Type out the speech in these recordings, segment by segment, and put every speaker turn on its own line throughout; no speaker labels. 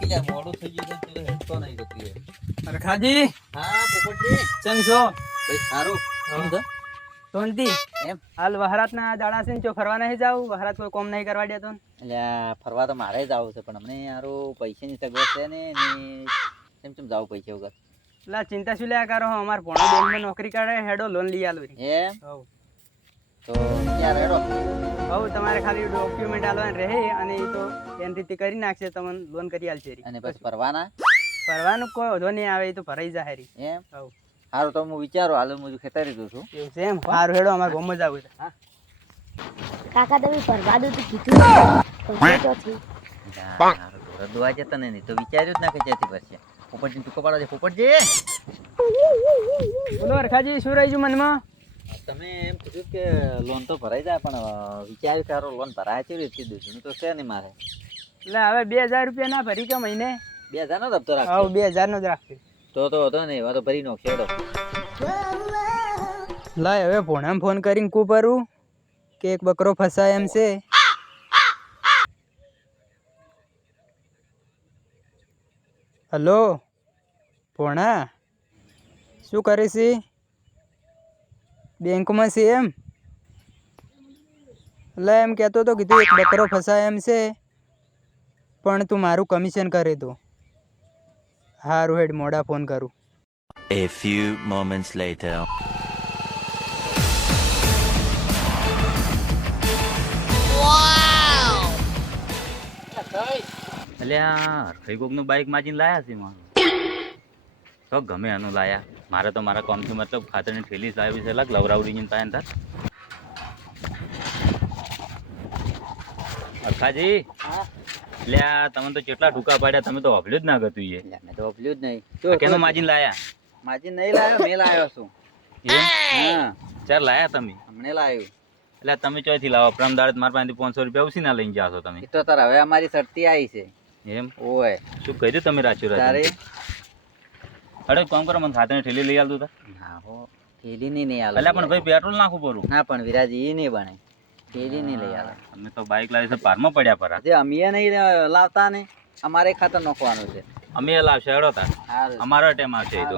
કે મોડું થઈ ગયું છે તો હેડતો નહીં ગતી
રખાજી
હા પોપટજી
ચંગ છો
ભાઈ સારું સમજો
શાંતિ
એમ
હાલ વહરાતના દાડા છે ને જો ફરવા નહીં જાવ વહરાત કોઈ કોમ નહીં કરવા દેતો
એટલે ફરવા તો મારે જ આવું છે પણ અમને યારું પૈસાની સગવડ છે ને એમ કેમ જાવ પૈસા વગર
એટલે ચિંતા શું લ્યા કરો અમાર ભણો બેંકમાં નોકરી કરે હેડો લોન લઈ આલો
એમ
હવ
તો ક્યાં રેડો
હવ તમારે ખાલી ડોક્યુમેન્ટ આલવાનું રહે અને એ તો એની રીતે કરી નાખશે તમને લોન કરી આલશે
અને પછી ફરવાના
ફરવાનું કોઈ વધો નહીં આવે એ તો ભરાઈ જાય રી
એમ
હવ
સારું તો હું વિચારું હાલ હું ખેતરી દઉં છું
એવું છે એમ સારું હેડો અમારે ગોમ જ આવું
હા
કાકા તમે ફરવા દો તો કીધું ચોથી
દોવા જતા નહીં તો વિચાર્યું જ ના કે ત્યાંથી ફરશે પોપટજી ટૂંકો પાડો છે પોપટજી
બોલો રખાજી શું રહી ગયું મનમાં
તમે એમ કીધું કે લોન તો ભરાઈ જાય પણ વિચાર્યું કે હારો લોન ભરાય છે રીતથી દૂધનું તો છે નહીં મારે
એટલે હવે 2000 રૂપિયા ના ભરી કે મહિને
2000 નો હપ્તો રાખો
હવ 2000 નો જ રાખશે
તો હતો ને એવા તો ભરી નો ખેડો
લાય હવે ભોણામ ફોન કરીને કુ પરું કે એક બકરો ફસાય એમ છે હલો ભોણા શું કરે છે બેંકમાં છે એમ એટલે એમ કહેતો તો કીધું એક બકરો ફસાય એમ છે પણ તું મારું કમિશન કરે તો હારું હેડ મોડા ફોન કરું
A few moments later.
એટલે આ હરખાઈ બાઈક માજીને લાયા છે મારું તો ગમે એનું લાયા મારે તો મારા કોમથી મતલબ ખાતરની થેલી લાવી છે લાગ લવરાવડીને પાયન તાર હરખાજી એટલે આ તમે તો કેટલા ટૂંકા પાડ્યા તમે તો વાપર્યું જ ના ગતું એ મેં તો વાપર્યું જ નહીં કેનું માજીને લાયા માજીને નહીં લાવ્યો મેં લાવ્યો છું હા ચાર લાયા તમે હમણે લાવ્યું એટલે તમે ચોથી લાવો પ્રમ દાડત મારા પાસેથી 500 રૂપિયા ઉછી ના લઈને જાશો તમે તો તાર હવે અમારી શરતી આવી છે એમ ઓય શું કર્યું તમે રાખ્યું તારે અરે કામ કરો મને ખાતરની થેલી લઈ આવતું તા ના હો થેલી નહીં આલે એટલે પણ ભાઈ પેટ્રોલ નાખવું પડું ના પણ વિરાજી એ નહીં બને થેલી નહીં લઈ આવે અમે તો બાઇક લાવી છે પારમાં પડ્યા પર જે અમે નહીં લાવતા ને અમારે ખાતર નાખવાનું છે અમે લાવશે હેડો તાર અમારો ટાઈમ આવશે એ તો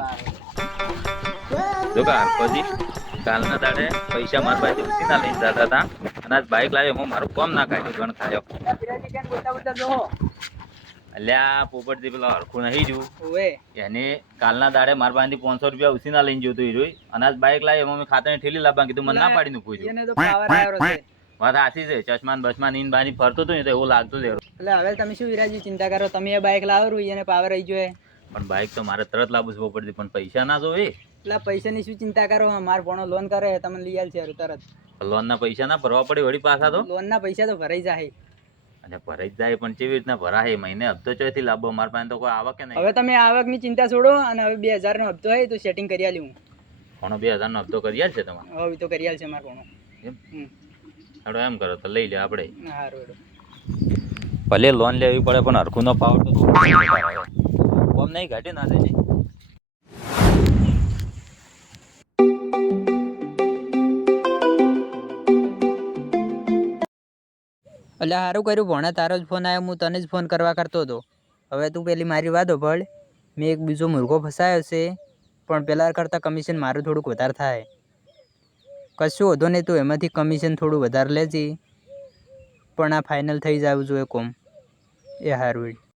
જો કા પછી કાલના દાડે પૈસા મારા પાસે ઉછી ના લઈને જતા હતા અને આજ બાઇક લાવ્યો હું મારું કોમ ના કાઢ્યું ગણ ખાયો અલ્યા પોપટજી પેલા હરખું નહીં જોયું એને કાલના દાડે મારા પાસેથી 500 રૂપિયા ઉછી ના લઈને જોતું જોઈ અને આજ બાઇક લાવ્યો મમ્મી ખાતરની થેલી લાવવા કીધું મને ના પાડીને પૂછ્યું વાત સાચી છે ચશ્માન બસમાન ઈન બાની ફરતું હતું ને તો એવું લાગતું જ
એટલે હવે તમે શું વિરાજી ચિંતા કરો તમે એ બાઇક લાવો એને પાવર આવી જોઈએ
પણ બાઇક તો મારે તરત લાવવું છે પોપટજી પણ પૈસા ના જોવે
એટલે પૈસાની શું ચિંતા કરો મારો ભણો લોન કરે તમે લઈ આલ છે તરત
લોન ના પૈસા ના ભરવા પડે વળી પાછા તો
લોન ના પૈસા તો ભરાઈ જાય
અને ભરાઈ જ જાય પણ કેવી રીતના ભરાય મહિને હપ્તો ચોથી લાવવો મારા પાસે તો કોઈ આવક કે નહીં
હવે તમે આવકની ચિંતા છોડો અને હવે 2000 નો હપ્તો હોય તો સેટિંગ કરી આલી હું
ભણો 2000 નો હપ્તો કરી આલ છે તમારે
હવે તો કરી આલ છે મારો ભણો
એમ હેડો એમ કરો તો લઈ લે આપણે
સારું હેડો
ભલે લોન લેવી પડે પણ હરખું નો પાવર તો કોમ નહીં ઘાટી ના દેજે
એટલે સારું કર્યું ભણા તારો જ ફોન આવ્યો હું તને જ ફોન કરવા કરતો હતો હવે તું પેલી મારી વાત હોભળ મેં એક બીજો મુર્ગો ફસાયો છે પણ પેલા કરતાં કમિશન મારું થોડુંક વધારે થાય કશું વધો નહીં તું એમાંથી કમિશન થોડું વધારે લેજે પણ આ ફાઇનલ થઈ જવું જોઈએ કોમ એ સારું